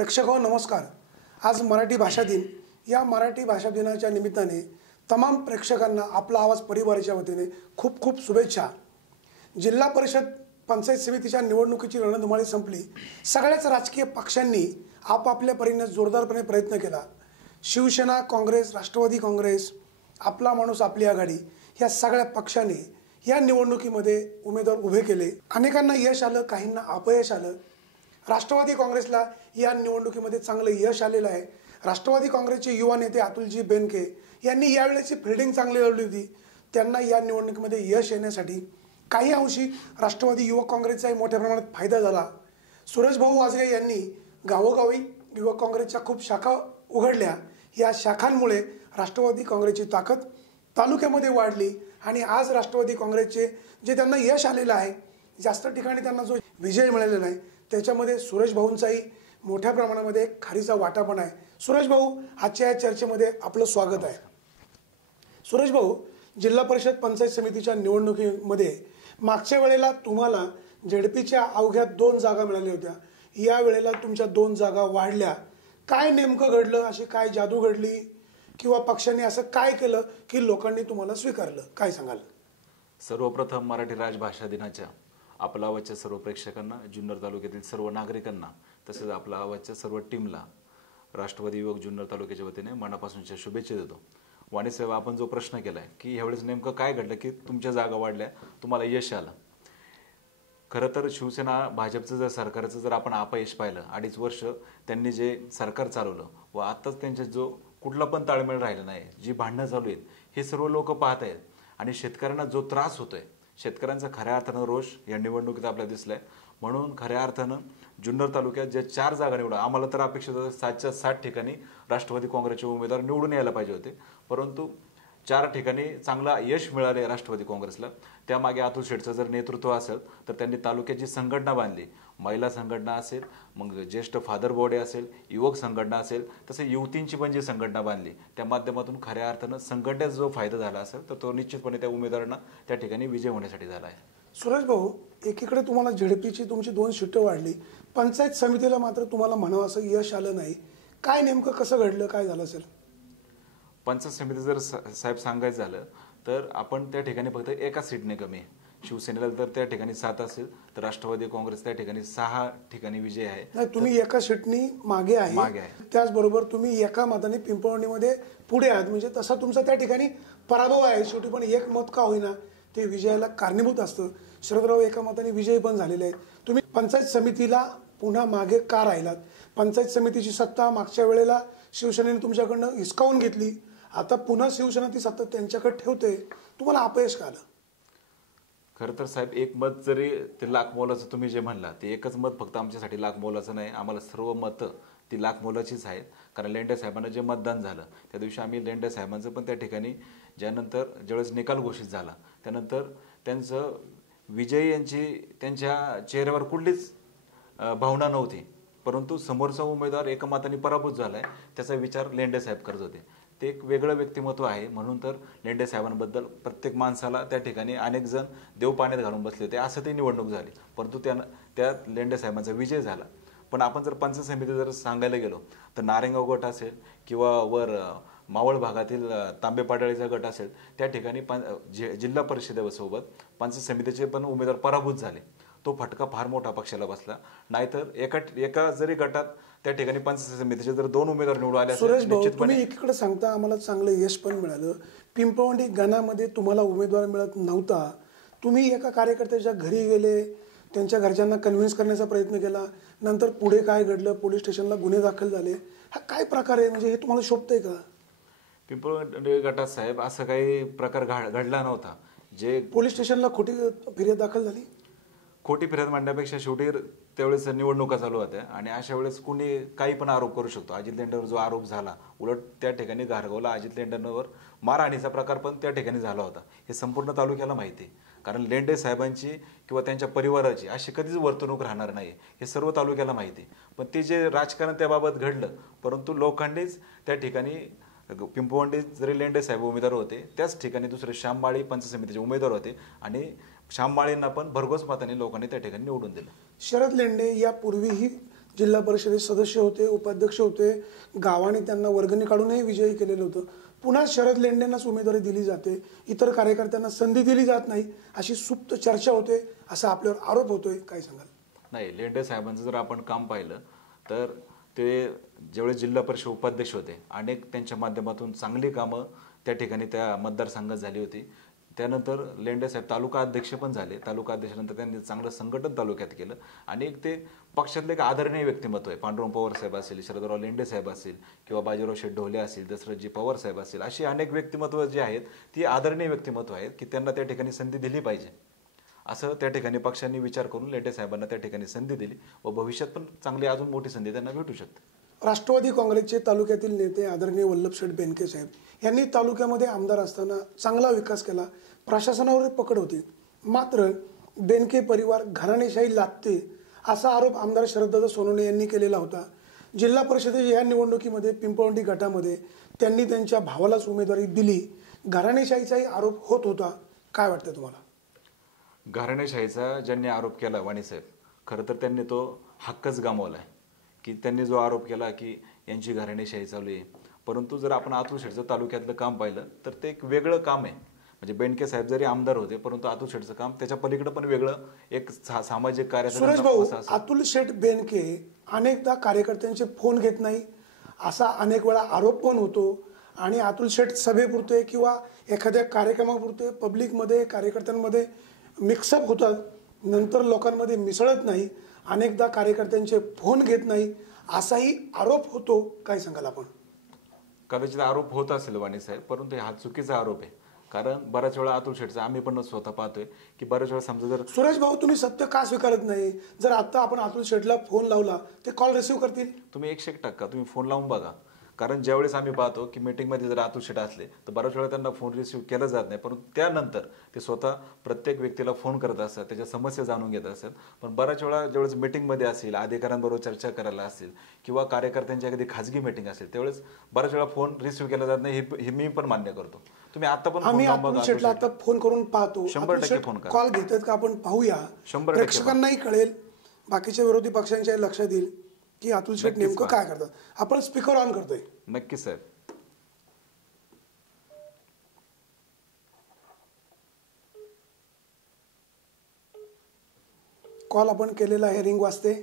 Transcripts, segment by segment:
प्रेक्षक नमस्कार। आज मराठी भाषा दिन। या मराठी भाषा दिनाच्या निमित्ताने तमाम प्रेक्षकांना आपला आवाज परिवाराच्या वतीने खूप खूप शुभेच्छा। जिल्हा परिषद पंचायत समितीच्या निवडणुकीची रणधुमाळी संपली। सगळ्याच राजकीय पक्षांनी आपापल्या परीने जोरदारपणे प्रयत्न केला। शिवसेना, काँग्रेस, राष्ट्रवादी काँग्रेस, आपला माणूस आपली आघाडी या सगळ्या पक्षांनी या निवडणुकीमध्ये उमेदवार उभे केले। अनेकांना यश आलं, काहींना अपयश आलं। राष्ट्रवादी काँग्रेसला या निवडणुकीमध्ये चांगलं यश आलेलं आहे। राष्ट्रवादी काँग्रेसचे युवा नेते अतुलजी बेनके यांनी यावेळेची फिल्डिंग चांगली लावली होती। त्यांना या निवडणुकीमध्ये यश येण्यासाठी काही अंशी राष्ट्रवादी युवक काँग्रेसचाही मोठ्या प्रमाणात फायदा झाला। सुरेश भाऊ वाजगे यांनी गावोगावी युवक काँग्रेसच्या खूप शाखा उघडल्या। या शाखांमुळे राष्ट्रवादी काँग्रेसची ताकद तालुक्यामध्ये वाढली आणि आज राष्ट्रवादी काँग्रेसचे जे त्यांना यश आलेलं आहे, जास्त ठिकाणी त्यांना जो विजय मिळालेला आहे, त्याच्यामध्ये सुरेश भाऊंचाही मोठ्या प्रमाणामध्ये खारीचा वाटा पण आहे। सुरेश भाऊ, आजच्या या चर्चेमध्ये आपलं स्वागत आहे। सुरेश भाऊ, जिल्हा परिषद पंचायत समितीच्या निवडणुकीमध्ये मागच्या वेळेला तुम्हाला झेडपीच्या अवघ्या 2 जागा मिळाल्या होत्या। या वेळेला तुमच्या 2 जागा वाढल्या। काय नेमकं घडलं? अशी काय जादू घडली किंवा पक्षाने असं काय केलं की लोकांनी तुम्हाला स्वीकारलं? काय सांगाल? सर्वप्रथम मराठी राजभाषा दिनाच्या आपला आवाजच्या सर्व प्रेक्षकांना, जुन्नर तालुक्यातील सर्व नागरिकांना, तसेच आपला आवाजच्या सर्व टीमला राष्ट्रवादी युवक जुन्नर तालुक्याच्या वतीने मनापासूनच्या शुभेच्छा देतो। वाणी साहेब, आपण जो प्रश्न केलाय की ह्यावेळेस नेमकं काय घडलं की तुमच्या जागा वाढल्या, तुम्हाला यश आलं? खरं तर शिवसेना भाजपचं जर सरकारचं जर आपण अपयश पाहिलं, 2.5 वर्ष त्यांनी जे सरकार चालवलं व आत्ताच त्यांच्या जो कुठला पण ताळमेळ राहिला नाही, जी भांडणं चालू आहेत, हे सर्व लोक पाहत आहेत आणि शेतकऱ्यांना जो त्रास होतोय, शेतकऱ्यांचा खऱ्या अर्थानं रोष या निवडणुकीत आपल्याला दिसलाय। म्हणून खऱ्या अर्थानं जुन्नर तालुक्यात ज्या 4 जागा निवडा, आम्हाला तर अपेक्षित होतं 7च्या 7 ठिकाणी राष्ट्रवादी काँग्रेसचे उमेदवार निवडून यायला पाहिजे होते, परंतु 4 ठिकाणी चांगला यश मिळाले राष्ट्रवादी काँग्रेसला। त्यामागे अतुल शेठचं जर नेतृत्व असेल तर त्यांनी तालुक्याची संघटना बांधली, महिला संघटना असेल, मग ज्येष्ठ फादर बॉडी असेल, युवक संघटना असेल, तसे युवतींची पण जी संघटना बांधली, त्या माध्यमातून खऱ्या अर्थानं संघटनेचा जो फायदा झाला असेल तर तो निश्चितपणे त्या उमेदवारांना त्या ठिकाणी विजय होण्यासाठी झाला आहे। सुरेश भाऊ, एकीकडे तुम्हाला झेडपीची तुमची 2 सीटं वाढली, पंचायत समितीला मात्र तुम्हाला म्हणावं असं यश आलं नाही। काय नेमकं कसं घडलं, काय झालं असेल? पंचायत समिती जर साहेब सांगायचं झालं तर आपण त्या ठिकाणी फक्त एका सीटने कमी आहे। शिवसेनेला तर त्या ठिकाणी 7 असेल तर राष्ट्रवादी काँग्रेस त्या ठिकाणी 6 ठिकाणी विजय आहे। नाही, तुम्ही एका सीटनी मागे आहे, त्याचबरोबर तुम्ही एका मताने पिंपळवणीमध्ये पुढे आहात, म्हणजे तसा तुमचा त्या ठिकाणी पराभव आहे। शेवटी पण एक मत का होईना ते विजयाला कारणीभूत असतं। शरदराव एका मताने विजयी पण झालेले आहेत। तुम्ही पंचायत समितीला पुन्हा मागे का राहिलात? पंचायत समितीची सत्ता मागच्या वेळेला शिवसेनेने तुमच्याकडनं हिसकावून घेतली, आता पुन्हा शिवसेना ती सत्ता त्यांच्याकडे ठेवते, तुम्हाला अपयश का आलं? खरं तर साहेब, एक मत जरी ते लाख मोलाचं तुम्ही जे म्हणला, ते एकच मत फक्त आमच्यासाठी लाख मोलाचं नाही, आम्हाला सर्व मतं ती लाख मोलाचीच आहेत। कारण लेंडे साहेबांना जे मतदान झालं त्या दिवशी आम्ही लेंडे साहेबांचं पण त्या ठिकाणी ज्यानंतर ज्यावेळेस निकाल घोषित झाला त्यानंतर त्यांचं विजय यांची त्यांच्या चेहऱ्यावर कुठलीच भावना नव्हती, परंतु समोरचा उमेदवार एकमताने पराभूत झालाय त्याचा विचार लेंडे साहेब करत होते। ते एक वेगळं व्यक्तिमत्व आहे, म्हणून तर लेंडे साहेबांबद्दल प्रत्येक माणसाला त्या ठिकाणी अनेक जण देव पाण्यात घालून बसले होते, असं ती निवडणूक झाली, परंतु त्यात लेंडे साहेबांचा विजय झाला। पण आपण जर पंचायत समिती जर सांगायला गेलो तर नारायणगाव गट असेल किंवा वर मावळ भागातील तांबेपाटाळीचा गट असेल, त्या ठिकाणी जिल्हा परिषदेसोबत पंचायत समितीचे पण उमेदवार पराभूत झाले। तो फटका फार मोठा पक्षाला बसला, नाहीतर एका जरी गटात त्या ठिकाणी पंचायत समितीचे जर 2 उमेदवार निवडून आले सुरेश भाऊ, तुम्ही एकीकडे सांगता आम्हाला चांगलं यश पण मिळालं, पिंपळवंडी गणामध्ये तुम्हाला उमेदवार मिळत नव्हता, तुम्ही एका कार्यकर्त्याच्या घरी गेले, त्यांच्या घरच्यांना कन्व्हिन्स करण्याचा प्रयत्न केला, नंतर पुढे काय घडलं? पोलीस स्टेशनला गुन्हे दाखल झाले, हा काय प्रकार आहे? म्हणजे हे तुम्हाला शोभतंय का? पिंपळवंडी गटात साहेब असं काही प्रकार घडला नव्हता। जे पोलीस स्टेशनला खोटी फिर्याद दाखल झाली? खोटी फिर्याद मांडण्यापेक्षा शेवटी त्यावेळेस निवडणुका चालू होत्या आणि अशा वेळेस कुणी काही पण आरोप करू शकतो। अजित लेंडेवर जो आरोप झाला, उलट त्या ठिकाणी घारगावला अजित लेंडेंवर मारहाणीचा प्रकार पण त्या ठिकाणी झाला होता, हे संपूर्ण तालुक्याला माहिती आहे। कारण लेंडे साहेबांची किंवा त्यांच्या परिवाराची अशी कधीच वर्तणूक राहणार नाही, हे सर्व तालुक्याला माहिती आहे। पण ते जे राजकारण त्याबाबत घडलं, परंतु लोकांनीच त्या ठिकाणी पिंपळवंडीत जरी लेंडे साहेब उमेदवार होते, त्याच ठिकाणी दुसरे श्याममाळी पंचायत समितीचे उमेदवार होते आणि श्याममाळींना पण भरघोस मताने लोकांनी त्या ठिकाणी निवडून दिलं। शरद लेंडे यापूर्वीही जिल्हा परिषदेचे सदस्य होते, उपाध्यक्ष होते, गावाने त्यांना वर्गणी काढूनही विजयी केलेलं होतं. पुन्हा शरद लेंडेंनाच उमेदवारी दिली जाते, इतर कार्यकर्त्यांना संधी दिली जात नाही, अशी सुप्त चर्चा होते, असा आपल्यावर आरोप होतोय. काय सांगाल? नाही, लेंडे साहेबांचं जर आपण काम पाहिलं तर ते ज्यावेळेस जिल्हा परिषद उपाध्यक्ष होते, अनेक त्यांच्या माध्यमातून चांगली कामं त्या ठिकाणी त्या मतदारसंघात झाली होती. त्यानंतर लेंडे साहेब तालुका अध्यक्ष पण झाले. तालुका अध्यक्षानंतर त्यांनी चांगलं संघटन तालुक्यात केलं आणि एक ते पक्षातले एक आदरणीय व्यक्तिमत्व आहे. पांडुरंग पवार साहेब असतील, शरदराव लेंडे साहेब असतील किंवा बाजीराव शेठ ढोले असतील, दशरथजी पवार साहेब असतील, अशी अनेक व्यक्तिमत्व जी आहेत ती आदरणीय व्यक्तिमत्व आहेत की त्यांना त्या ठिकाणी संधी दिली पाहिजे, असं त्या ठिकाणी पक्षांनी विचार करून लेंडे साहेबांना त्या ठिकाणी संधी दिली व भविष्यात पण चांगली अजून मोठी संधी त्यांना भेटू शकते. राष्ट्रवादी काँग्रेसचे तालुक्यातील नेते आदरणीय वल्लभशेठ बेनके साहेब यांनी तालुक्यामध्ये आमदार असताना चांगला विकास केला, प्रशासनावर पकड होती. मात्र बेनके परिवार घराणेशाही लादते असा आरोप आमदार शरददादा सोनवणे यांनी केलेला होता. जिल्हा परिषदेच्या या निवडणुकीमध्ये पिंपळवंडी गटामध्ये त्यांनी त्यांच्या भावालाच उमेदवारी दिली. घराणेशाहीचाही आरोप होत होता. काय वाटतं तुम्हाला? घराणेशाहीचा ज्यांनी आरोप केला वाणीसाहेब, खरं तर त्यांनी तो हक्कच गमावला आहे की त्यांनी जो आरोप केला की यांची घराणेशाही चालू आहे. परंतु जर आपण अतुल शेठचं तालुक्यातलं काम पाहिलं तर ते एक वेगळं काम आहे. म्हणजे बेनके साहेब जरी आमदार होते परंतु अतुल शेठचं काम त्याच्या पलीकडे पण वेगळं एक सामाजिक कार्य. सुरेश भाऊ, अतुल शेठ बेनके अनेकदा कार्यकर्त्यांचे फोन घेत नाही असा अनेक वेळा आरोप पण होतो आणि अतुल शेठ सभेपुरते किंवा एखाद्या कार्यक्रमापुरते पब्लिकमध्ये कार्यकर्त्यांमध्ये मिक्सअप होतात, नंतर लोकांमध्ये मिसळत नाही, अनेकदा कार्यकर्त्यांचे फोन घेत नाही असाही आरोप होतो. काय सांगाल आपण? कदाचित आरोप होत असेल वाणीसाहेब, परंतु हा चुकीचा आरोप आहे. कारण बऱ्याच वेळा अतुल शेठचा आम्ही पण स्वतः पाहतोय की बऱ्याच वेळा समजा जर सुरेश भाऊ तुम्ही सत्य का स्वीकारत नाही? जर आता आपण अतुल शेठला फोन लावला ते कॉल रिसिव्ह करतील? तुम्ही 100% तुम्ही फोन लावून बघा. कारण ज्यावेळेस आम्ही पाहतो की मीटिंगमध्ये जर अतुल शेठ असले तर बऱ्याच वेळा त्यांना फोन रिसिव्ह केला जात नाही, परंतु त्यानंतर ते स्वतः प्रत्येक व्यक्तीला फोन करत असतात, त्याच्या समस्या जाणून घेत असतात. पण बऱ्याच वेळा ज्यावेळेस मीटिंगमध्ये असेल, अधिकाऱ्यांबरोबर चर्चा करायला असेल किंवा कार्यकर्त्यांची एखादी खाजगी मीटिंग असेल त्यावेळेस बऱ्याच वेळा फोन रिसिव्ह केला जात नाही, हे मी पण मान्य करतो. तुम्ही आता पण आम्ही अतुल शेठला आता फोन करून पाहतो, 100% फोन करा. कॉल घेतात का आपण पाहूया. 100% प्रेक्षकांनाही कळेल, बाकीच्या विरोधी पक्षांच्या लक्षात येईल की अतुल शेठ नेमकं काय करतात. आपण स्पीकर ऑन करतोय. नक्की साहेब. कॉल आपण केलेला आहे, रिंग वाजते.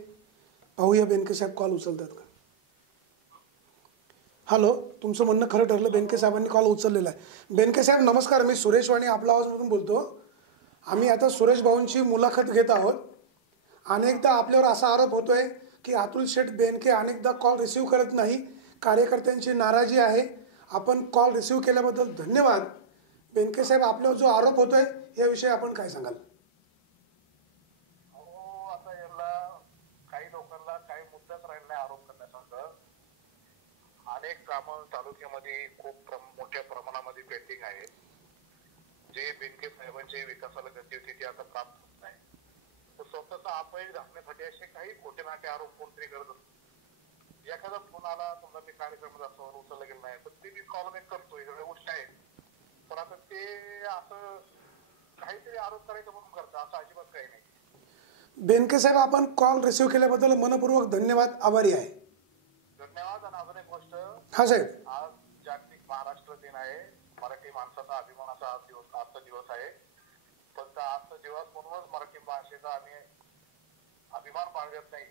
पाहूया बेनके साहेब कॉल उचलतात का. हॅलो, तुमचं म्हणणं खरं ठरलं, बेनके साहेबांनी कॉल उचललेला आहे. बेनके साहेब नमस्कार, मी सुरेश वाणी आपला आवाजमधून बोलतो. आम्ही आता सुरेश भाऊंची मुलाखत घेत आहोत. अनेकदा आपल्यावर असा आरोप होतोय की अतुल शेठ बेनके अनेकदा कॉल रिसिव्ह करत नाही, कार्यकर्त्यांची नाराजी आहे. आपण कॉल रिसिव्ह केल्याबद्दल धन्यवाद. बेनके साहेब, आपल्यावर जो आरोप होतोय याविषयी आपण काय सांगाल? आता याला काही लोकांना काही मुद्दाच राहिला नाही आरोप करण्यासारखं. अनेक कामं तालुक्यामध्ये खूप मोठ्या प्रमाणामध्ये पेंडिंग आहेत. जे बेनके साहेबांचे विकासाला गती होती ती आता प्राप्त होत नाही. तर स्वतःचा अपयश घालण्यासाठी असे काही खोटे नाटे आरोप कोणतरी करत असतो. एखादा फोन आला, समजा मी कार्यक्रमात असतो, उचलला गेला नाही, पण ते मी कॉल बॅक करतो, सगळ्या गोष्टी आहेत. पण आता ते असं काहीतरी आरोप करायचं म्हणून करतं, असं अजिबात काही नाही. बेनके साहेब, आपण कॉल रिसिव्ह केल्याबद्दल मनपूर्वक धन्यवाद, आभारी आहे. धन्यवाद. आणि अजून एक गोष्ट, हा साहेब, आज जागतिक महाराष्ट्र दिन आहे. मराठी माणसाचा अभिमानाचा आजचा दिवस आहे. फक्त आजचा दिवस म्हणूनच मराठी भाषेचा आम्ही अभिमान बाळगत नाही,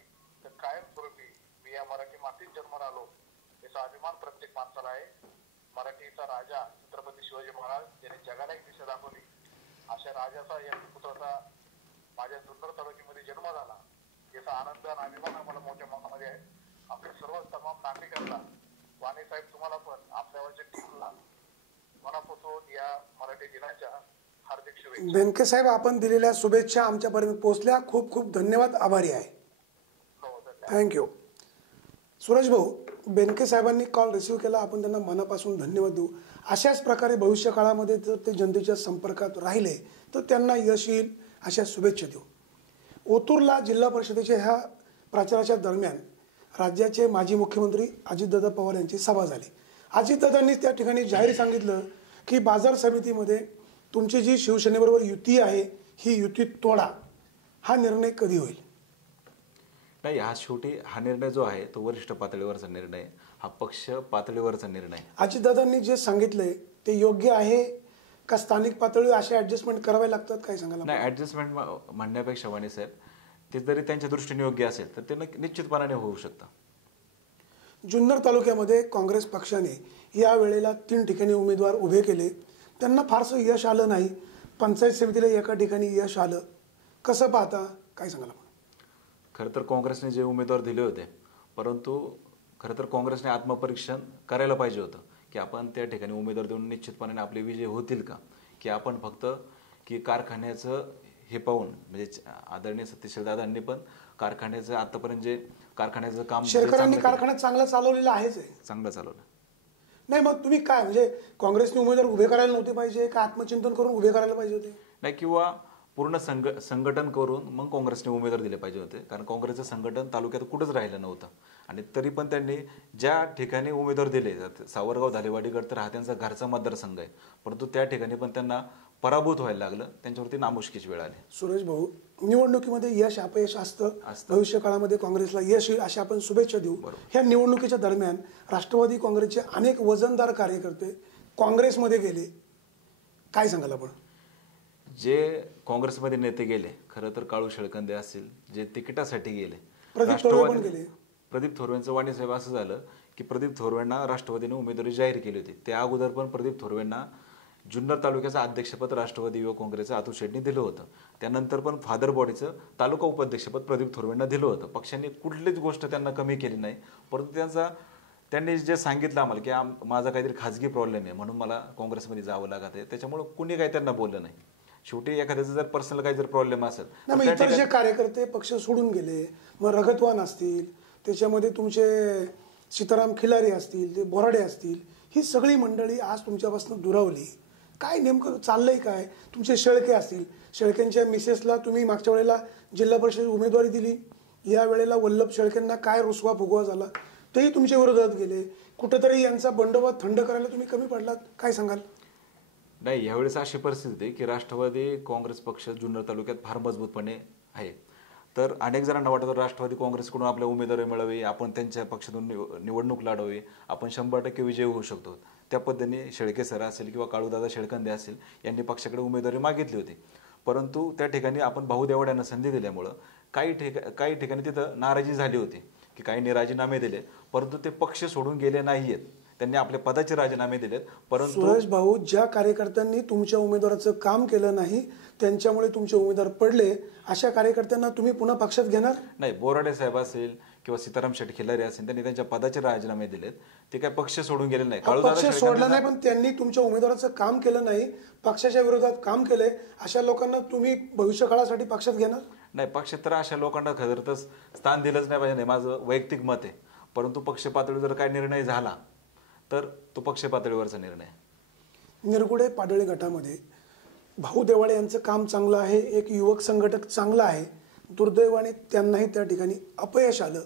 तर कायमस्वरूपी मी या मराठी मातीत जन्माला आलो याचा अभिमान प्रत्येक माणसाला आहे. मराठीचा राजा छत्रपती शिवाजी महाराज यांनी जगाला एक दिशा दाखवली. अशा राजाचा या पुत्राचा माझ्या जुन्नर तालुक्यामध्ये जन्म झाला याचा आनंद आणि अभिमान आम्हाला मोठ्या मनामध्ये आहे. आपल्या सर्व तमाम नागरिकांना, वाणी साहेब तुम्हाला पण, आपल्या टीमला मनापासून या मराठी दिनाच्या हार्दिक शुभेच्छा. बेनके साहेब, आपण दिलेल्या शुभेच्छा आमच्यापर्यंत पोहोचल्या. खूप खूप धन्यवाद, आभारी आहे. थँक्यू. सुरेश भाऊ, बेनके साहेबांनी कॉल रिसिव्ह केला, आपण त्यांना मनापासून धन्यवाद देऊ. अशाच प्रकारे भविष्य काळामध्ये जर ते जनतेच्या संपर्कात राहिले तर त्यांना यश येईल, अशा शुभेच्छा देऊ. ओतूरला जिल्हा परिषदेच्या ह्या प्रचाराच्या दरम्यान राज्याचे माजी मुख्यमंत्री अजितदादा पवार यांची सभा झाली. अजितदादांनी त्या ठिकाणी जाहीर सांगितलं की बाजार समितीमध्ये तुमची जी शिवसेनेबरोबर युती आहे ही युती तोडा. हा निर्णय कधी होईल? नाही, हा शेवटी हा निर्णय जो आहे तो वरिष्ठ पातळीवरचा निर्णय आहे. हा पक्ष पातळीवरचा निर्णय आहे. अजितदादांनी जे सांगितलंय ते योग्य आहे का स्थानिक पातळीवर अशा ऍडजस्टमेंट करावे लागतात, काय सांगायला? नाही, ऍडजस्टमेंट म्हणण्यापेक्षा वाणी साहेब, ते जरी त्यांच्या दृष्टीने योग्य असेल तर ते निश्चितपणाने होऊ शकतं. जुन्नर तालुक्यामध्ये काँग्रेस पक्षाने या वेळेला 3 ठिकाणी उमेदवार उभे केले. त्यांना फारसं यश आलं नाही. पंचायत समितीला एका ठिकाणी यश आलं. कसं पाहता, काय सांगाल आपण? खरं तर काँग्रेसने जे उमेदवार दिले होते, परंतु खरं तर काँग्रेसने आत्मपरीक्षण करायला पाहिजे होतं की आपण त्या ठिकाणी उमेदवार देऊन निश्चितपणे आपले विजय होतील का, की आपण फक्त की कारखान्याचं हे पाहून, म्हणजे आदरणीय सतीश दादांनी पण कारखान्याचं आतापर्यंत जे कारखान्याचं काम शेतकऱ्यांनी कारखाना चांगला चालवलेला आहेच आहे, चांगलं चालवलं. नाही मग तुम्ही काय म्हणजे काँग्रेसने उमेदवार उभे करायला नव्हते पाहिजे का आत्मचिंतन करून उभे करायला पाहिजे होते? नाही, किंवा पूर्ण संघटन करून मग काँग्रेसने उमेदवार दिले पाहिजे होते, कारण काँग्रेसचं संघटन तालुक्यात कुठंच राहिलं नव्हतं. आणि तरी पण त्यांनी ज्या ठिकाणी उमेदवार दिले, सावरगाव धालेवाडीगड तर हा त्यांचा घरचा मतदारसंघ आहे, परंतु त्या ठिकाणी पण त्यांना पराभूत व्हायला लागलं. त्यांच्यावरती नामुष्कीची वेळ आली. सुरेश भाऊ, निवडणुकीमध्ये यश अपयश असतं. भविष्य काळामध्ये काँग्रेसला यश येईल अशा आपण शुभेच्छा देऊ. ह्या निवडणुकीच्या दरम्यान राष्ट्रवादी काँग्रेसचे अनेक वजनदार कार्यकर्ते काँग्रेसमध्ये गेले, काय सांगाल आपण? जे काँग्रेसमध्ये नेते गेले, खरं तर काळू शेळकंदे असतील, जे तिकिटासाठी गेले, प्रदीप थोरवे पण गेले. प्रदीप थोरवेंचं वाणीसाहेब असं झालं की प्रदीप थोरवेंना राष्ट्रवादीने उमेदवारी जाहीर केली होती. त्या अगोदर पण प्रदीप थोरवेंना जुन्नर तालुक्याचं अध्यक्षपद राष्ट्रवादी युवक काँग्रेसचं अतुल शेट्टी दिलं होतं. त्यानंतर पण फादर बॉडीचं तालुका उपाध्यक्षपद प्रदीप थोरवेंना दिलं होतं. पक्षांनी कुठलीच गोष्ट त्यांना कमी केली नाही, परंतु त्यांनी जे सांगितलं आम्हाला की माझा काहीतरी खाजगी प्रॉब्लेम आहे म्हणून मला काँग्रेसमध्ये जावं लागत आहे, त्याच्यामुळे कुणी काही त्यांना बोललं नाही. शेवटी एखाद्याचं जर पर्सनल काही जर प्रॉब्लेम असेल तर इतर जे कार्यकर्ते पक्ष सोडून गेले, मग रगतवान असतील, त्याच्यामध्ये तुमचे सीताराम खिलारी असतील, ते बोराडे असतील, ही सगळी मंडळी आज तुमच्यापासून दुरावली. काय नेमकं चाललंय काय? तुमचे शेळके असतील, शेळकेंच्या मिसेसला तुम्ही मागच्या वेळेला जिल्हा परिषद उमेदवारी दिली, या वेळेला वल्लभ शेळकेंना काय रुसवा फुगवा झाला, तेही तुमच्या विरोधात गेले. कुठेतरी यांचा बंडवाद थंड करायला तुम्ही कमी पडलात, काय सांगाल? नाही, यावेळेस अशी परिस्थिती आहे की राष्ट्रवादी काँग्रेस पक्ष जुन्नर तालुक्यात फार मजबूतपणे आहे. तर अनेक जणांना वाटतं राष्ट्रवादी काँग्रेसकडून आपल्या उमेदवारी मिळावी, आपण त्यांच्या पक्षातून निवडणूक लढवावी, आपण 100% विजयी होऊ शकतो. त्या पद्धतीने शेळके सर असेल किंवा काळूदादा शेळकंदे असेल यांनी पक्षाकडे उमेदवारी मागितली होती. परंतु त्या ठिकाणी आपण भाऊ देवाड्यांना संधी दिल्यामुळं काही ठिकाणी तिथं नाराजी झाली होती की काहींनी राजीनामे दिले, परंतु ते पक्ष सोडून गेले नाहीयेत. त्यांनी आपल्या पदाचे राजीनामे दिलेत. परंतु सुरेश भाऊ, ज्या कार्यकर्त्यांनी तुमच्या उमेदवाराचं काम केलं नाही, त्यांच्यामुळे तुमचे उमेदवार पडले, अशा कार्यकर्त्यांना तुम्ही पुन्हा पक्षात घेणार नाही? बोराडे साहेब असेल किंवा सीताराम शेठ खिलारी असेल, त्यांनी त्यांच्या पदाचे राजीनामे दिलेत. ते काय पक्ष सोडून गेले नाही. पक्ष सोडला नाही, पण त्यांनी तुमच्या उमेदवाराचं काम केलं नाही, पक्षाच्या विरोधात काम केलंय, अशा लोकांना तुम्ही भविष्य काळासाठी पक्षात घेणार नाही? पक्षात तर अशा लोकांना खरं तर स्थान दिलंच नाही पाहिजे, माझं वैयक्तिक मत आहे. परंतु पक्ष पातळीवर जर काय निर्णय झाला तर तो पक्ष पातळीवरचा निर्णय. निरगुडे पाडळी गटामध्ये भाऊ देवाडे यांचं काम चांगलं आहे, एक युवक संघटक चांगला आहे. दुर्दैवाने त्यांनाही त्या ठिकाणी अपयश आलं.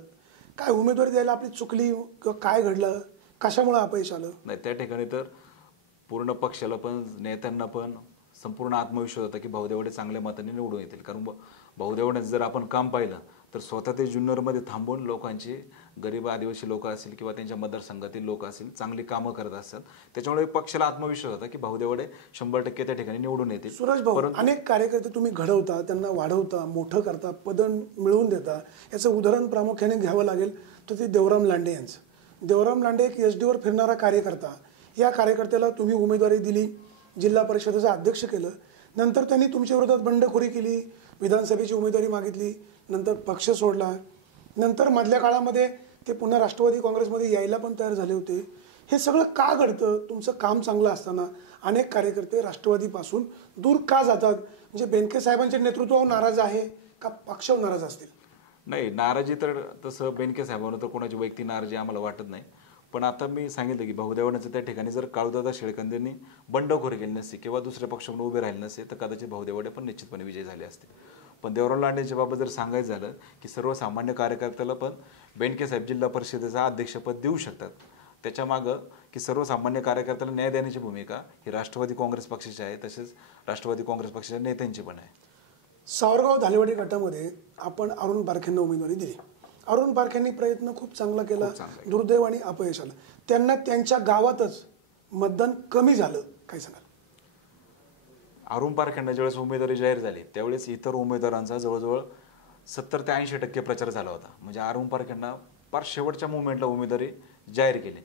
काय उमेदवारी द्यायला आपली चुकली किंवा काय घडलं, कशामुळे अपयश आलं? नाही, त्या ठिकाणी तर पूर्ण पक्षाला पण नेत्यांना पण संपूर्ण आत्मविश्वास होता की भाऊ देवाडे चांगल्या मताने निवडून येतील. कारण भाऊ देवाड्यांचं जर आपण काम पाहिलं तर स्वतः ते जुन्नरमध्ये थांबून लोकांची, गरीब आदिवासी लोक असतील किंवा त्यांच्या मतदारसंघातील लोक असतील, चांगली कामं करत असतात. त्याच्यामुळे पक्षाला आत्मविश्वास होता की भाऊ देवाडे 100% त्या ठिकाणी निवडून येतील. सुरेश भाऊ, अनेक कार्यकर्ते तुम्ही घडवता, त्यांना वाढवता, मोठं करता, पद मिळवून देता. याचं उदाहरण प्रामुख्याने घ्यावं लागेल तर ते देवराम लांडे यांचं. देवराम लांडे एक एसडीवर फिरणारा कार्यकर्ता. या कार्यकर्त्याला तुम्ही उमेदवारी दिली, जिल्हा परिषदेचं अध्यक्ष केलं, नंतर त्यांनी तुमच्या विरोधात बंडखोरी केली, विधानसभेची उमेदवारी मागितली, नंतर पक्ष सोडला, नंतर मधल्या काळामध्ये ते पुन्हा राष्ट्रवादी काँग्रेसमध्ये यायला पण तयार झाले होते. हे सगळं का घडतं? तुमचं काम चांगलं असताना अनेक कार्यकर्ते राष्ट्रवादीपासून दूर का जातात? म्हणजे बेनके साहेबांच्या नेतृत्वावर नाराज आहे का पक्षावर नाराज असतील? नाही, नाराजी तर तसं बेनके साहेबांवर तर कोणाची वैयक्तिक नाराजी आम्हाला वाटत नाही. पण आता मी सांगितलं की भाऊ देवाड्यांचं त्या ठिकाणी जर काळूदादा शेळकंदेंनी बंडखोरी केली नसती किंवा दुसऱ्या पक्षाकडून उभे राहिले नसते तर कदाचित भाऊ देवाडे पण निश्चितपणे विजय झाले असते. पण देवराम लांडेच्या बाबत जर सांगायचं झालं की सर्वसामान्य कार्यकर्त्याला पण बेनके साहेब जिल्हा परिषदेचं अध्यक्षपद देऊ शकतात. त्याच्या मागं की सर्वसामान्य कार्यकर्त्याला न्याय देण्याची भूमिका ही राष्ट्रवादी काँग्रेस पक्षाची आहे, तसेच राष्ट्रवादी काँग्रेस पक्षाच्या नेत्यांची पण आहे. सावरगाव धालेवाडी गटामध्ये आपण अरुण बारखेंना उमेदवारी दिली. अरुण पारखेंनी प्रयत्न खूप चांगला केला, दुर्दैवाने अपयश आलं. त्यांना त्यांच्या गावातच मतदान कमी झालं, काय सांगाल? अरुण पारखेंना ज्यावेळेस उमेदवारी जाहीर झाली त्यावेळेस इतर उमेदवारांचा जवळजवळ 70 ते 80% प्रचार झाला होता. म्हणजे अरुण पारखेंना फार शेवटच्या मुवमेंटला उमेदवारी जाहीर केली.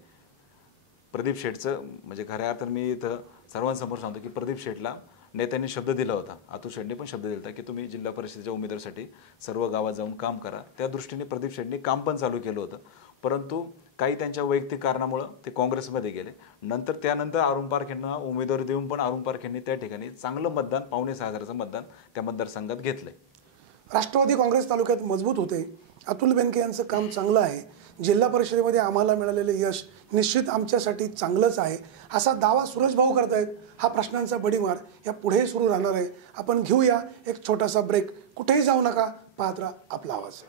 प्रदीप शेठचं म्हणजे खऱ्या अर्थानं मी इथं सर्वांसमोर सांगतो की प्रदीप शेठला नेत्यांनी शब्द दिला होता, अतुल शेठने पण शब्द दिला होता की तुम्ही जिल्हा परिषदेच्या उमेदवारासाठी सर्व गावात जाऊन काम करा. त्या दृष्टीने प्रदीप शेठने काम पण चालू केलं होतं. परंतु काही त्यांच्या वैयक्तिक कारणामुळे ते काँग्रेसमध्ये गेले. त्यानंतर अरुण पारखेंना उमेदवारी देऊन पण अरुण पारखेंनी त्या ठिकाणी चांगलं मतदान 5,600 मतदान त्या मतदारसंघात घेतलंय. राष्ट्रवादी काँग्रेस तालुक्यात मजबूत होते. अतुल बेनके यांचं काम चांगलं आहे. जिल्हा परिषदेमध्ये आम्हाला मिळालेले यश निश्चित आमच्यासाठी चांगलंच आहे असा दावा सूरज भाऊ करतायत. हा प्रश्नांचा बडीमार या पुढे सुरू राहणार आहे. आपण घेऊया एक छोटासा ब्रेक. कुठेही जाऊ नका, पाहत राहा आपला आवाज.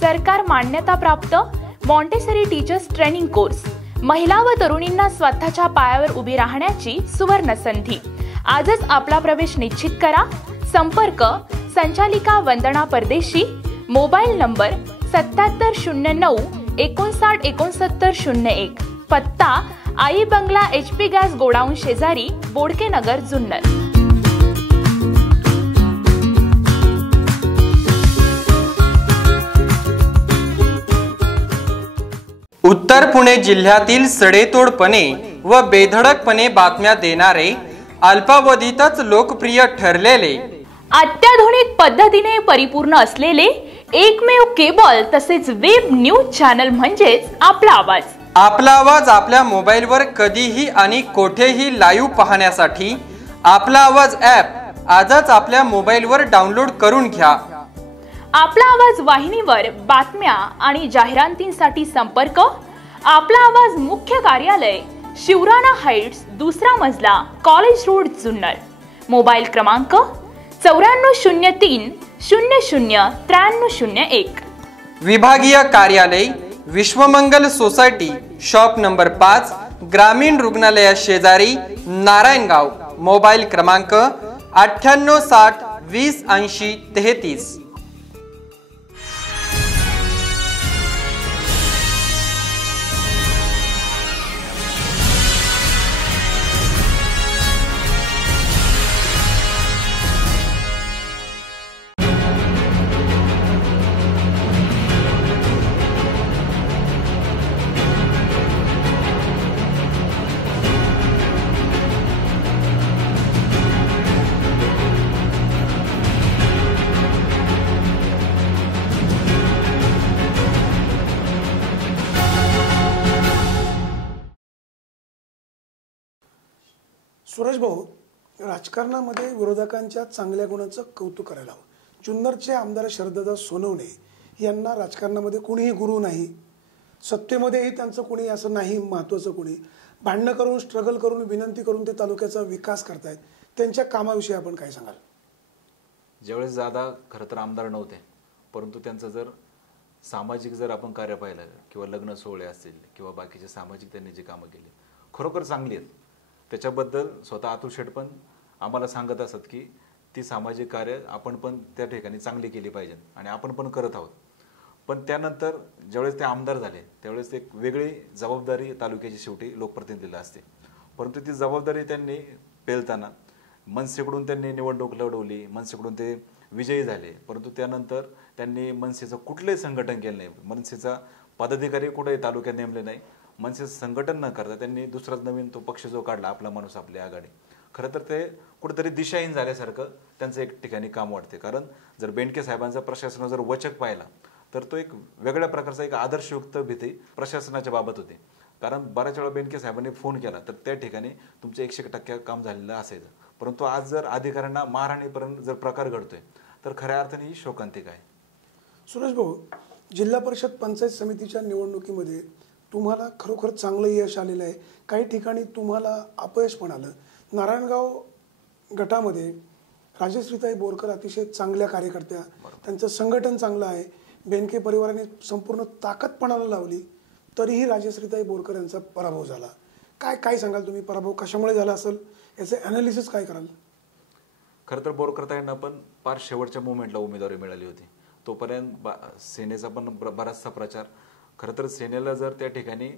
सरकार मान्यताप्राप्त मॉन्टेसरी टीचर्स ट्रेनिंग कोर्स, महिला व तरुणींना स्वतःच्या पायावर उभी राहण्याची सुवर्ण संधी. आजच आपला प्रवेश निश्चित करा. संपर्क संचालिका वंदना परदेशी, मोबाईल नंबर 7709 59 69 01, पत्ता आई बंगला HP गॅस गोडाऊन शेजारी, बोडके नगर, जुन्नर. उत्तर पुणे जिल्ह्यातील सडेतोडपणे व बेधडकपणे बातम्या देणारे, अल्पावधीतच लोकप्रिय ठरलेले, अत्याधुनिक पद्धतीने परिपूर्ण असलेले एकमेव केबल तसेच वेब न्यूज चॅनल म्हणजेच आपला आवाज. आपला आवाज आपल्या मोबाईलवर कधीही आणि कोठेही लाईव्ह पाहण्यासाठी आपला आवाज ॲप आजच आपल्या मोबाईलवर डाउनलोड करून घ्या. आपला आवाज वाहिनीवर बातम्या आणि जाहिरातींसाठी संपर्क आपला आवाज मुख्य कार्यालय, शिवराणा हाइट्स, 2रा मजला, कॉलेज रोड, जुन्नर. मोबाईल क्रमांक 9403 00 9301. विभागीय कार्यालय विश्वमंगल सोसायटी, शॉप नंबर 5, ग्रामीण रुग्णालया शेजारी, नारायणगाव. मोबाईल क्रमांक 9860 20 80 33. सूरज भाऊ, राजकारणामध्ये विरोधकांच्या चांगल्या गुणाचं कौतुक करायला हवं. जुन्नरचे आमदार शरददादा सोनवणे यांना राजकारणामध्ये कोणीही गुरु नाही, सत्तेमध्येही त्यांचं कोणी असं नाही महत्त्वाचं कोणी. भांडणं करून, स्ट्रगल करून, विनंती करून ते तालुक्याचा विकास करतायत. त्यांच्या कामाविषयी आपण काय सांगाल? ज्यावेळेस दादा खरं तर आमदार नव्हते, परंतु त्यांचं जर सामाजिक जर आपण कार्य पाहिलं किंवा लग्न सोहळे असतील किंवा बाकीचे सामाजिक त्यांनी जी कामं केली खरोखर चांगली आहेत. त्याच्याबद्दल स्वतः अतुल शेठ पण आम्हाला सांगत असत की ती सामाजिक कार्य आपण पण त्या ठिकाणी चांगली केली पाहिजे आणि आपण पण करत आहोत. पण त्यानंतर ज्यावेळेस ते आमदार झाले त्यावेळेस एक वेगळी जबाबदारी तालुक्याची शेवटी लोकप्रतिनिधीला असते. परंतु ती जबाबदारी त्यांनी पेलताना मनसेकडून त्यांनी निवडणूक लढवली, मनसेकडून ते विजयी झाले. परंतु त्यानंतर त्यांनी मनसेचं कुठलंही संघटन केलं नाही, मनसेचा पदाधिकारी कुठेही तालुक्यात नेमले नाही. मनसेचं संघटन न करता त्यांनी दुसराच नवीन तो पक्ष जो काढला, आपला माणूस आपली आघाडी, खरं तर ते कुठेतरी दिशाहीन झाल्यासारखं त्यांचं एक ठिकाणी काम वाटते. कारण जर बेंडके साहेबांचा प्रशासनावर जर वचक पाहिला तर तो एक वेगळ्या प्रकारचा एक आदर्शयुक्त भीती प्रशासनाच्या बाबत होती. कारण बऱ्याच वेळा बेंडके साहेबांनी फोन केला तर त्या ठिकाणी तुमचं 100% काम झालेलं असायचं. परंतु आज जर अधिकाऱ्यांना मारहाणीपर्यंत जर प्रकार घडतोय तर खऱ्या अर्थाने ही शोकांतिक आहे. सुरेश भाऊ, जिल्हा परिषद पंचायत समितीच्या निवडणुकीमध्ये तुम्हाला खरोखर चांगलं यश आलेलं आहे, काही ठिकाणी तुम्हाला अपयश पण आलं. नारायणगाव गटामध्ये राजश्रीताई बोरकर अतिशय चांगल्या कार्यकर्त्या, त्यांचं संघटन चांगलं आहे. बेनके परिवाराने संपूर्ण ताकद पणाला लावली, तरीही राजश्रीताई बोरकर यांचा पराभव झाला. काय सांगाल तुम्ही, पराभव कशामुळे झाला असेल, याचे ॲनालिसिस काय कराल? खरं तर बोरकरताईंना पण फार शेवटच्या मुवमेंटला उमेदवारी मिळाली होती. तोपर्यंत सेनेचा पण बराचसा प्रचार. खरं तर सेनेला जर त्या ठिकाणी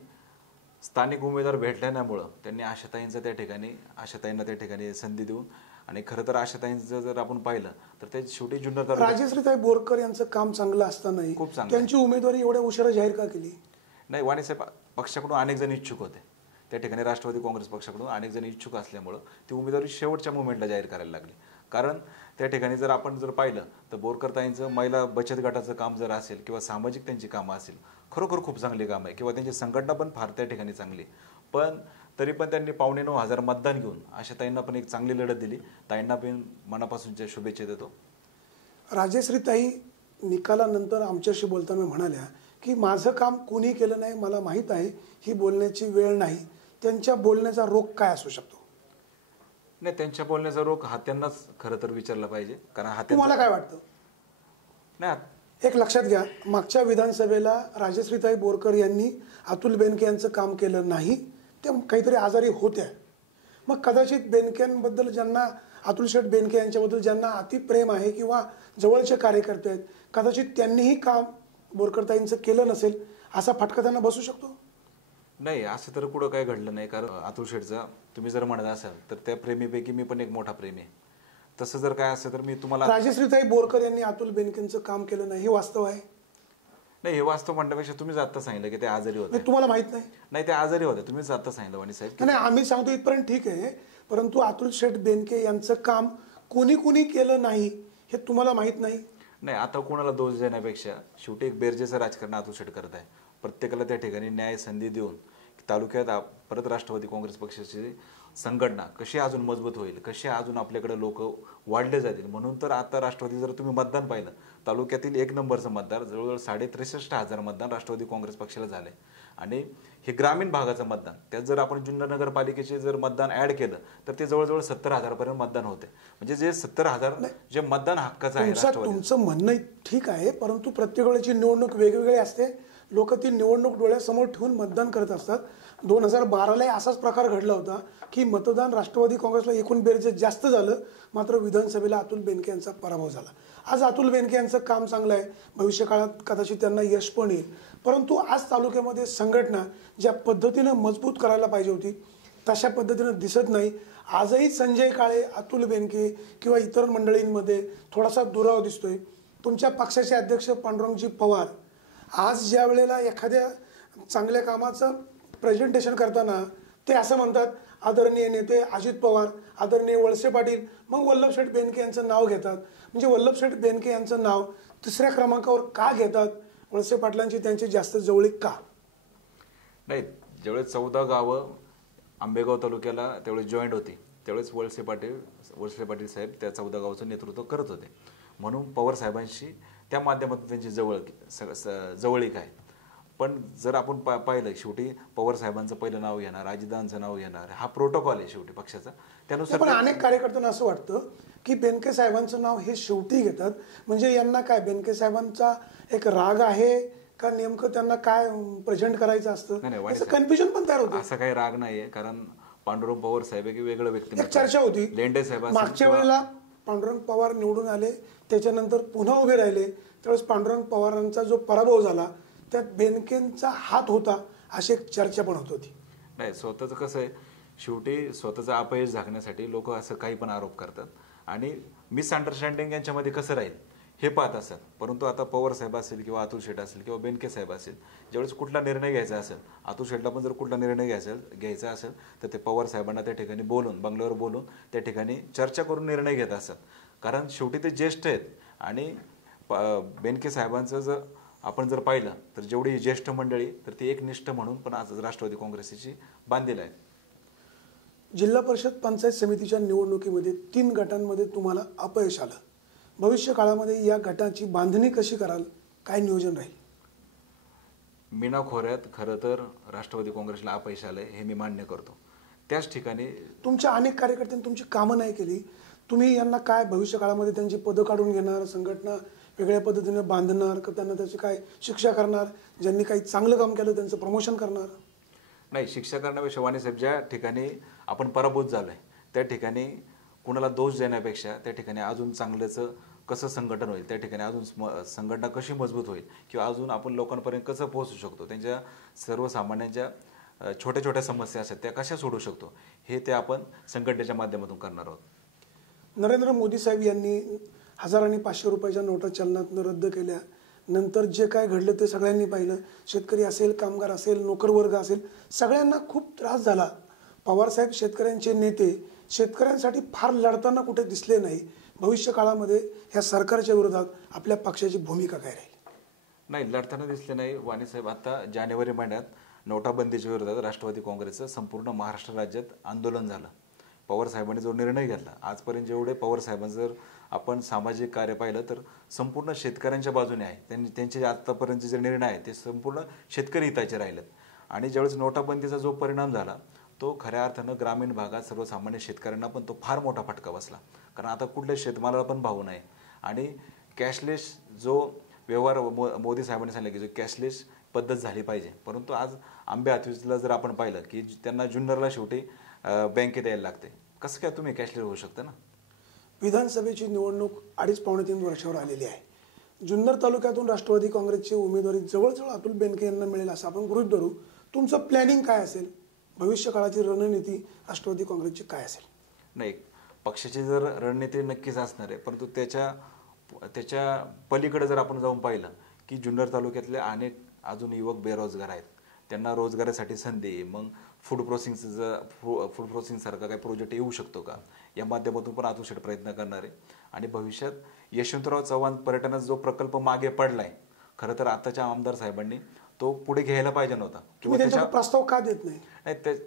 स्थानिक उमेदवार भेटल्यामुळं त्यांनी आशाताईंना त्या ठिकाणी संधी देऊन, आणि खरं तर आशाताईंचं जर आपण पाहिलं तर ते शेवटी जुन्नर तालुक्यात राजश्रीताई बोरकर यांचं काम चांगलं असतानाही खूप चांगलं, त्यांची उमेदवारी एवढ्या उशिरा जाहीर का केली? नाही, वाणीसाहेब पक्षाकडून अनेक जण इच्छुक होते त्या ठिकाणी. राष्ट्रवादी काँग्रेस पक्षाकडून अनेक जण इच्छुक असल्यामुळं ती उमेदवारी शेवटच्या मुवमेंटला जाहीर करायला लागली. कारण त्या ठिकाणी जर आपण पाहिलं तर बोरकरताईंचं महिला बचत गटाचं काम जर असेल किंवा सामाजिक त्यांची कामं असेल, खरोखर खूप चांगली कामं आहे, किंवा त्यांची संघटना पण फार त्या ठिकाणी चांगली. पण तरी पण त्यांनी 9,500 मतदान घेऊन आशाताईंना पण एक चांगली लढत दिली. ताईंना पण मनापासूनच्या शुभेच्छा देतो. राजश्रीताई निकालानंतर आमच्याशी बोलताना म्हणाल्या की माझं काम कोणी केलं नाही, मला माहीत आहे, ही बोलण्याची वेळ नाही. त्यांच्या बोलण्याचा रोग काय असू शकतो? नाही, त्यांच्या बोलण्याचा रोग हात्यांनाच खरं तर विचारला पाहिजे. कारण तुम्हाला काय वाटतं? नाही, एक लक्षात घ्या, मागच्या विधानसभेला राजश्रीताई बोरकर यांनी अतुल बेनके यांचं काम केलं नाही, त्या काहीतरी आजारी होत्या. मग कदाचित बेनकेंबद्दल ज्यांना, अतुल शेठ बेनके यांच्याबद्दल ज्यांना अतिप्रेम आहे किंवा जवळचे कार्यकर्ते आहेत, कदाचित त्यांनीही काम बोरकरताईंचं केलं नसेल, असा फटका त्यांना बसू शकतो. नाही, असं तर कुठं काय घडलं नाही. कारण अतुल शेठचा तुम्ही जर म्हणत असाल तर त्या प्रेमीपैकी मी पण एक मोठा प्रेमी आहे. तसं जर काय असेल तर मी तुम्हाला, राजश्रीताई बोरकर यांनी अतुल बेनकेंचं काम केलं नाही, हे वास्तव आहे. नाही, हे वास्तव म्हणण्यापेक्षा तुम्हीच आता सांगितलं की ते आजारी होते. तुम्हाला माहित नाही? नाही, ते आजारी होते, तुम्हीच आता सांगितलं वाणी साहेब. नाही, आम्ही सांगतो इथपर्यंत ठीक आहे, परंतु अतुल शेठ बेनके यांचं काम कोणी केलं नाही हे तुम्हाला माहित नाही? नाही, आता कोणाला दोष देण्यापेक्षा शेवटी एक बेरजेचं राजकारण अतुल शेठ करत आहे. प्रत्येकाला त्या ठिकाणी न्याय संधी देऊन तालुक्यात परत राष्ट्रवादी काँग्रेस पक्षाची संघटना कशी अजून मजबूत होईल, कशी अजून आपल्याकडे लोक वाढले जातील, म्हणून तर आता राष्ट्रवादी, जर तुम्ही मतदान पाहिलं तालुक्यातील 1 नंबरचं मतदार जवळजवळ 63,500 मतदान राष्ट्रवादी काँग्रेस पक्षाला झाले. आणि हे ग्रामीण भागाचं मतदान, त्यात जर आपण जुन्नर नगरपालिकेचे जर मतदान ऍड केलं तर ते जवळजवळ 70,000 पर्यंत मतदान होते. म्हणजे जे 70,000 जे मतदान हक्काचं आहे. तुमचं म्हणणं ठीक आहे, परंतु प्रत्येक वेळेची निवडणूक वेगवेगळी असते. लोक ती निवडणूक डोळ्यासमोर ठेवून मतदान करत असतात. 2012ला असाच प्रकार घडला होता की मतदान राष्ट्रवादी काँग्रेसला एकूण बेरजे जास्त झालं, मात्र विधानसभेला अतुल बेनके यांचा पराभव झाला. आज अतुल बेनके यांचं काम चांगलं आहे, भविष्य काळात कदाचित त्यांना यश पण येईल, परंतु आज तालुक्यामध्ये संघटना ज्या पद्धतीनं मजबूत करायला पाहिजे होती तशा पद्धतीनं दिसत नाही. आजही संजय काळे, अतुल बेनके किंवा इतर मंडळींमध्ये थोडासा दुरावा दिसतोय. तुमच्या पक्षाचे अध्यक्ष पांडुरंगजी पवार आज ज्या वेळेला एखाद्या चांगल्या कामाचं प्रेझेंटेशन करताना ते असं म्हणतात, आदरणीय नेते अजित पवार, आदरणीय वळसे पाटील, मग वल्लभशेठ बेनके यांचं नाव घेतात. म्हणजे वल्लभशेठ बेनके यांचं नाव 3ऱ्या क्रमांकावर का घेतात? वळसे पाटलांची त्यांची जास्त जवळीक का? नाही, ज्यावेळेस 14 गावं आंबेगाव तालुक्याला त्यावेळेस जॉईंट होती, त्यावेळेस वळसे पाटील साहेब त्या 14 गावचं नेतृत्व करत होते. म्हणून पवार साहेबांशी त्या माध्यमातून त्यांची जवळीक आहे. पण जर आपण पाहिलं, शेवटी पवार साहेबांचं पहिलं नाव येणार, अजितदादांचं नाव येणार, हा प्रोटोकॉल आहे शेवटी पक्षाचा. त्यानुसार पण अनेक कार्यकर्त्यांना असं वाटतं की बेनके साहेबांचं नाव हे शेवटी घेतात, म्हणजे यांना काय बेनके साहेबांचा एक राग आहे का, नेमकं त्यांना काय प्रेझेंट करायचं असतं, याचं कन्फ्युजन पण तयार होतं. असं काही राग नाहीये, कारण पांडुरंग पवार साहेब एक वेगळं व्यक्ती. एक चर्चा होती लेंडे साहेब मागच्या वेळेला पांडुरंग पवार निवडून आले, त्याच्यानंतर पुन्हा उभे राहिले, त्यावेळेस पांडुरंग पवारांचा जो पराभव झाला त्यात बेनकेंचा हात होता, अशी एक चर्चा पण होत होती. नाही, स्वतःचं कसं आहे, शेवटी स्वतःचा अपयश झाकण्यासाठी लोक असं काही पण आरोप करतात आणि मिसअंडरस्टँडिंग यांच्यामध्ये कसं राहील हे पाहत असतात. परंतु आता पवार साहेब असेल किंवा अतुल शेठ असेल किंवा बेनके साहेब असेल, ज्यावेळेस कुठला निर्णय घ्यायचा असेल, अतुल शेठला पण जर कुठला निर्णय घ्यायचा असेल तर ते पवार साहेबांना त्या ठिकाणी बोलून, बंगल्यावर बोलून त्या ठिकाणी चर्चा करून निर्णय घेत असतात. कारण शेवटी ते ज्येष्ठ आहेत. आणि बेनके साहेबांचं जर आपण जर पाहिलं तर जेवढी ज्येष्ठ मंडळी, तर ती एकनिष्ठ म्हणून पण आज राष्ट्रवादी काँग्रेसची बांधील आहे. जिल्हा परिषद पंचायत समितीच्या निवडणुकीमध्ये 3 गटांमध्ये तुम्हाला अपयश आलं. भविष्य काळामध्ये या गटाची बांधणी कशी कराल, काय नियोजन राहील? मीना खोऱ्यात खरं तर राष्ट्रवादी काँग्रेसला अपयश आलंय हे मी मान्य करतो. त्याच ठिकाणी तुमच्या अनेक कार्यकर्त्यांनी तुमची कामं नाही केली. तुम्ही यांना काय भविष्य काळामध्ये त्यांची पदं काढून घेणार, संघटना वेगळ्या पद्धतीने बांधणार का, त्यांना त्याची काय शिक्षा करणार, ज्यांनी काही चांगलं काम केलं त्यांचं प्रमोशन करणार? नाही, शिक्षा करण्यापेक्षा वाणीसाहेब ज्या ठिकाणी आपण पराभूत झालोय त्या ठिकाणी कुणाला दोष देण्यापेक्षा त्या ठिकाणी अजून चांगल्याचं कसं संघटन होईल, त्या ठिकाणी अजून संघटना कशी मजबूत होईल किंवा अजून आपण लोकांपर्यंत कसं पोहोचू शकतो, त्यांच्या सर्वसामान्यांच्या छोट्या छोट्या समस्या असतात त्या कशा सोडवू शकतो, हे ते आपण संघटनेच्या माध्यमातून करणार आहोत. नरेंद्र मोदी साहेब यांनी 1000 आणि 500 रुपयाच्या नोटा चलनातनं रद्द केल्या. नंतर जे काय घडलं ते सगळ्यांनी पाहिलं. शेतकरी असेल, कामगार असेल, नोकरवर्ग असेल, सगळ्यांना खूप त्रास झाला. पवारसाहेब शेतकऱ्यांचे नेते शेतकऱ्यांसाठी फार लढताना कुठे दिसले नाही. भविष्य काळामध्ये ह्या सरकारच्या विरोधात आपल्या पक्षाची भूमिका काय राहील? नाही, लढताना दिसले नाही वाणीसाहेब. आता जानेवारी महिन्यात नोटाबंदीच्या विरोधात राष्ट्रवादी काँग्रेसचं संपूर्ण महाराष्ट्र राज्यात आंदोलन झालं. पवार साहेबांनी जो निर्णय घेतला, आजपर्यंत जेवढे पवार साहेबांचं जर आपण सामाजिक कार्य पाहिलं तर संपूर्ण शेतकऱ्यांच्या बाजूने आहे. त्यांचे आतापर्यंतचे जे निर्णय आहेत ते संपूर्ण शेतकरी हिताचे राहिलेत. आणि ज्यावेळेस नोटाबंदीचा जो परिणाम झाला तो खऱ्या अर्थानं ग्रामीण भागात सर्वसामान्य शेतकऱ्यांना पण तो फार मोठा फटका बसला. कारण आता कुठल्या शेतमालाला पण भाव नाही. आणि कॅशलेस जो व्यवहार मोदी साहेबांनी सांगितलं की जो कॅशलेस पद्धत झाली पाहिजे, परंतु आज आंबे हातवीसला जर आपण पाहिलं की त्यांना जुन्नरला शेवटी बँकेत यायला लागते. कसं काय तुम्ही कॅशलेस होऊ शकता ना? विधानसभेची निवडणूक 2.5-3 वर्षावर आलेली आहे. जुन्नर तालुक्यातून राष्ट्रवादी काँग्रेसची उमेदवारी जवळजवळ अतुल बेनके यांना मिळेल असं आपण गृहीत धरू. तुमचं प्लॅनिंग काय असेल? भविष्य काळाची रणनीती राष्ट्रवादी काँग्रेसची काय असेल? नाही, पक्षाची जर रणनीती नक्कीच असणार आहे, परंतु त्याच्या पलीकडे जर आपण जाऊन पाहिलं की जुन्नर तालुक्यातले अनेक अजून युवक बेरोजगार आहेत. त्यांना रोजगारासाठी संधी, मग फूड प्रोसेसिंग सारखा काही प्रोजेक्ट येऊ शकतो का, या माध्यमातून पण अतुल शेठ प्रयत्न करणार आहे. आणि भविष्यात यशवंतराव चव्हाण पर्यटनाचा जो प्रकल्प मागे पडलाय, खरं तर आताच्या आमदार साहेबांनी तो पुढे घ्यायला पाहिजे नव्हता. तुम्ही त्यांचा प्रस्ताव का देत नाही?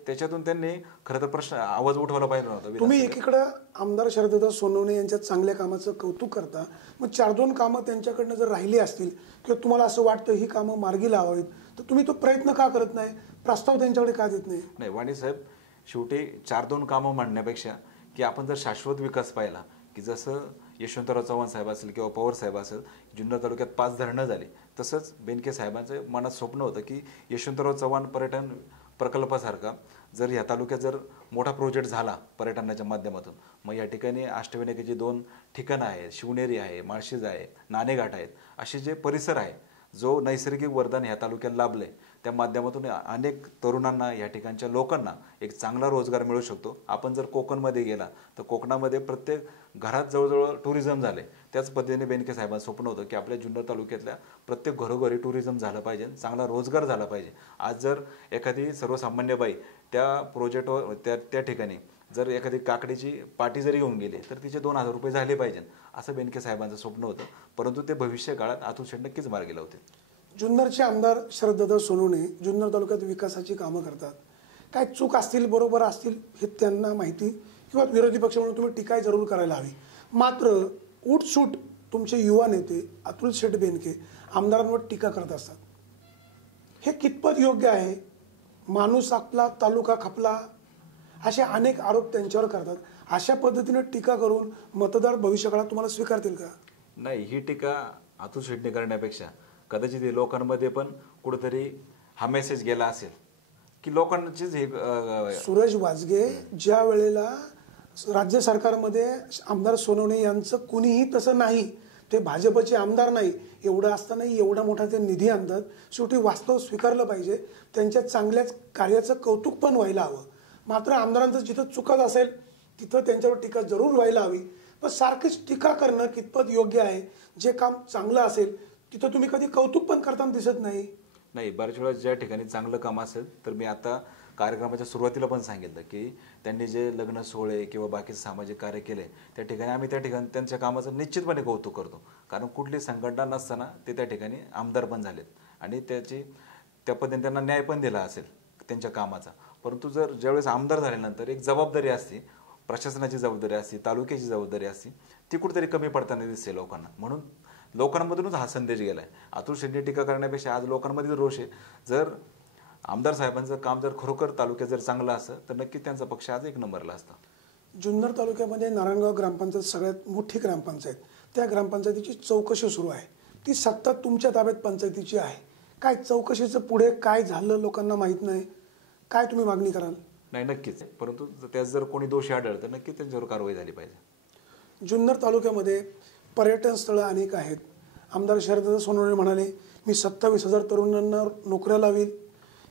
त्याच्यातून त्यांनी खरं तर प्रश्न आवाज उठवायला पाहिजे नव्हता. तुम्ही एकीकडे आमदार शरददादा सोनवणे यांच्या चांगल्या कामाचं कौतुक करता, मग 4-2 कामं त्यांच्याकडनं जर राहिली असतील किंवा तुम्हाला असं वाटतं ही कामं मार्गी लावावीत, तर तुम्ही तो प्रयत्न का करत नाही? प्रस्ताव त्यांच्याकडे का देत नाही? नाही वाणी साहेब, शेवटी 4-2 कामं मांडण्यापेक्षा की आपण जर शाश्वत विकास पाहिला की जसं यशवंतराव चव्हाण साहेब असेल किंवा पवार साहेब असेल, जुन्नर तालुक्यात 5 धरणं झाली, तसंच बेनके साहेबांचं मनात स्वप्न होतं की यशवंतराव चव्हाण पर्यटन प्रकल्पासारखा जर ह्या तालुक्यात जर मोठा प्रोजेक्ट झाला पर्यटनाच्या माध्यमातून, मग या ठिकाणी अष्टविनायकाची 2 ठिकाणं आहेत, शिवनेरी आहे, माळशेज आहे, नाणेघाट आहेत, असे जे परिसर आहे, जो नैसर्गिक वरदान ह्या तालुक्याला लाभलंय, त्या माध्यमातून अनेक तरुणांना या ठिकाणच्या लोकांना एक चांगला रोजगार मिळू शकतो. आपण जर कोकणमध्ये गेला तर कोकणामध्ये प्रत्येक घरात जवळजवळ टुरिझम झाले. त्याच पद्धतीने बेनके साहेबांचं स्वप्न होतं की आपल्या जुन्नर तालुक्यातल्या प्रत्येक घरोघरी टुरिझम झालं पाहिजे, चांगला रोजगार झाला पाहिजे. आज जर एखादी सर्वसामान्य बाई त्या प्रोजेक्टवर त्या ठिकाणी जर एखादी काकडीची पाटी जरी घेऊन गेली तर तिचे 2000 रुपये झाले पाहिजे, असं बेनके साहेबांचं स्वप्न होतं. परंतु ते भविष्य काळात अतुल शेठ नक्कीच मार्गी लावतील. जुन्नरचे आमदार शरददादा सोनवणे जुन्नर तालुक्यात विकासाची कामं करतात. काय चूक असतील, बरोबर असतील, हे त्यांना माहिती, किंवा विरोधी पक्ष म्हणून तुम्ही टीका जरूर करायला हवी. मात्र उठसूट तुमचे युवा नेते अतुल शेठ बेनके आमदारांवर टीका करत असतात. हे कितपत योग्य आहे? माणूस आपला, तालुका खपला, असे अनेक आरोप त्यांच्यावर करतात. अशा पद्धतीने टीका करून मतदार भविष्यकाळात तुम्हाला स्वीकारतील का? नाही, ही टीका अतुल शेठने करण्यापेक्षा कदाचित लोकांमध्ये पण कुठेतरी हा मेसेज गेला असेल की लोकांचीच हे सूरज वाजगे ज्या वेळेला राज्य सरकारमध्ये आमदार सोनवणे यांचं कुणीही तसं नाही, ते भाजपचे आमदार नाही, एवढं असतानाही एवढा मोठा ते निधी आणतात. शेवटी वास्तव स्वीकारलं पाहिजे. त्यांच्या चांगल्याच कार्याचं कौतुक पण व्हायला हवं. मात्र आमदारांचं जिथं चुकत असेल तिथं त्यांच्यावर टीका जरूर व्हायला हवी. पण सारखीच टीका करणं कितपत योग्य आहे? जे काम चांगलं असेल तिथं तुम्ही कधी कौतुक पण करताना दिसत नाही. नाही, बऱ्याच वेळा ज्या ठिकाणी चांगलं काम असेल तर मी आता कार्यक्रमाच्या सुरुवातीला पण सांगितलं की त्यांनी जे लग्न सोहळे किंवा बाकीचे सामाजिक कार्य केले त्या ठिकाणी आम्ही त्या ठिकाणी त्यांच्या कामाचं निश्चितपणे कौतुक करतो. कारण कुठली संघटना नसताना ते त्या ठिकाणी आमदार पण झालेत आणि त्या पद्धतीने त्यांना न्याय पण दिला असेल त्यांच्या कामाचा. परंतु जर ज्यावेळेस आमदार झाल्यानंतर एक जबाबदारी असते, प्रशासनाची जबाबदारी असते, तालुक्याची जबाबदारी असते, ती कुठेतरी कमी पडताना दिसते लोकांना. म्हणून लोकांमधूनच हा संदेश गेलाय. अतुल शेट्टी टीका करण्यापेक्षा आज लोकांमध्ये रोष आहे. जर आमदार साहेबांचं काम जर खरोखर तालुक्यात जर चांगलं असतं तर नक्की त्यांचा पक्ष आज 1 नंबरला असता. जुन्नर तालुक्यामध्ये नारायणगाव ग्रामपंचायत सगळ्यात मोठी ग्रामपंचायत, त्या ग्रामपंचायतीची चौकशी सुरू आहे. ती सत्ता तुमच्या ताब्यात पंचायतीची आहे. काय चौकशीचं पुढे काय झालं लोकांना माहीत नाही, काय तुम्ही मागणी कराल? नाही, नक्कीच. परंतु त्यात जर कोणी दोषी आढळलं तर नक्की त्यांच्यावर कारवाई झाली पाहिजे. जुन्नर तालुक्यामध्ये पर्यटन स्थळं अनेक आहेत. आमदार शरद सोनवणे म्हणाले, मी 27,000 तरुणांना नोकऱ्या लावील,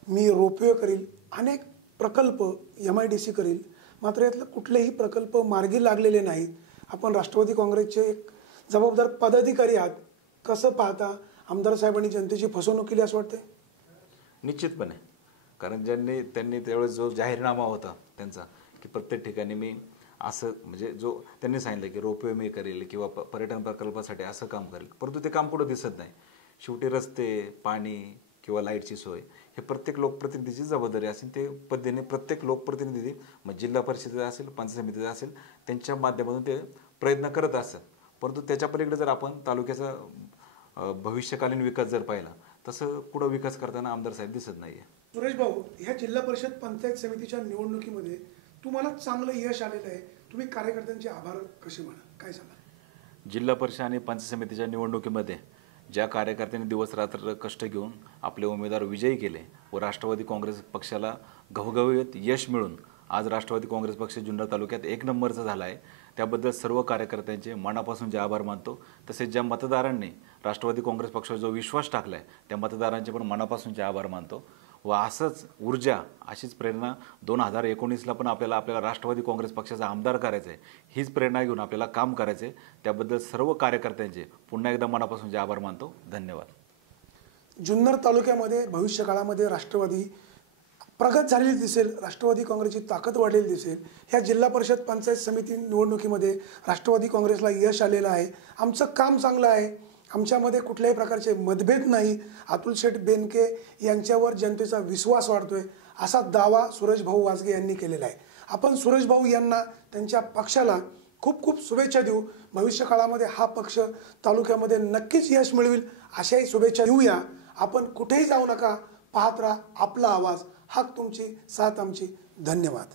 मी रोपवे करील, अनेक प्रकल्प MIDC करील. मात्र यातलं कुठलेही प्रकल्प मार्गी लागलेले नाहीत. आपण राष्ट्रवादी काँग्रेसचे एक जबाबदार पदाधिकारी आहात, कसं पाहता? आमदार साहेबांनी जनतेची फसवणूक केली असं वाटतंय? निश्चितपणे. कारण त्यांनी त्यावेळेस जो जाहीरनामा होता त्यांचा की प्रत्येक ठिकाणी मी असं म्हणजे जो त्यांनी सांगितलं की रोपवे मी करेल किंवा पर्यटन प्रकल्पासाठी असं काम करेल, परंतु ते काम पुढे दिसत नाही. शेवटी रस्ते, पाणी किंवा लाईटची सोय हे प्रत्येक लोकप्रतिनिधीची जबाबदारी असेल. ते पद्धतीने प्रत्येक लोकप्रतिनिधी मग जिल्हा परिषद असेल, पंचायत समिती असेल, त्यांच्या माध्यमातून ते प्रयत्न करत असतात. परंतु त्याच्या पलीकडे जर आपण तालुक्याचा भविष्यकालीन विकास जर पाहिला तसं कुठं विकास करताना आमदार साहेब दिसत नाहीये. सुरेश भाऊ, ह्या जिल्हा परिषद पंचायत समितीच्या निवडणुकीमध्ये तुम्हाला चांगलं यश आलेलं आहे. तुम्ही कार्यकर्त्यांचे आभार कसे म्हणाल, काय सांगाल? जिल्हा परिषद आणि पंचायत समितीच्या निवडणुकीमध्ये ज्या कार्यकर्त्यांनी दिवस रात्र कष्ट घेऊन आपले उमेदवार विजयी केले व राष्ट्रवादी काँग्रेस पक्षाला घवघवीत यश मिळून आज राष्ट्रवादी काँग्रेस पक्ष जुन्नर तालुक्यात 1 नंबरचा झाला आहे, त्याबद्दल सर्व कार्यकर्त्यांचे मनापासून जे आभार मानतो. तसेच ज्या मतदारांनी राष्ट्रवादी काँग्रेस पक्षावर जो विश्वास टाकला आहे त्या मतदारांचे पण मनापासूनचे आभार मानतो. व असंच ऊर्जा, अशीच प्रेरणा 2019ला पण आपल्याला राष्ट्रवादी काँग्रेस पक्षाचा आमदार करायचं आहे. हीच प्रेरणा घेऊन आपल्याला काम करायचं आहे. त्याबद्दल सर्व कार्यकर्त्यांचे पुन्हा एकदा मनापासूनचे आभार मानतो. धन्यवाद. जुन्नर तालुक्यामध्ये भविष्यकाळामध्ये राष्ट्रवादी प्रगत झालेली दिसेल, राष्ट्रवादी काँग्रेसची ताकद वाढलेली दिसेल. ह्या जिल्हा परिषद पंचायत समिती निवडणुकीमध्ये राष्ट्रवादी काँग्रेसला यश आलेलं आहे. आमचं काम चांगलं आहे, आमच्यामध्ये कुठल्याही प्रकारचे मतभेद नाही. अतुल शेठ बेनके यांच्यावर जनतेचा विश्वास वाढतोय असा दावा सुरेश भाऊ वाजगे यांनी केलेला आहे. आपण सुरेश भाऊ यांना, त्यांच्या पक्षाला खूप खूप शुभेच्छा देऊ. भविष्य काळामध्ये हा पक्ष तालुक्यामध्ये नक्कीच यश मिळवेल अशाही शुभेच्छा देऊया. आपण कुठेही जाऊ नका, पाहत राहा आपला आवाज, हक तुमची, साथ आमची. धन्यवाद.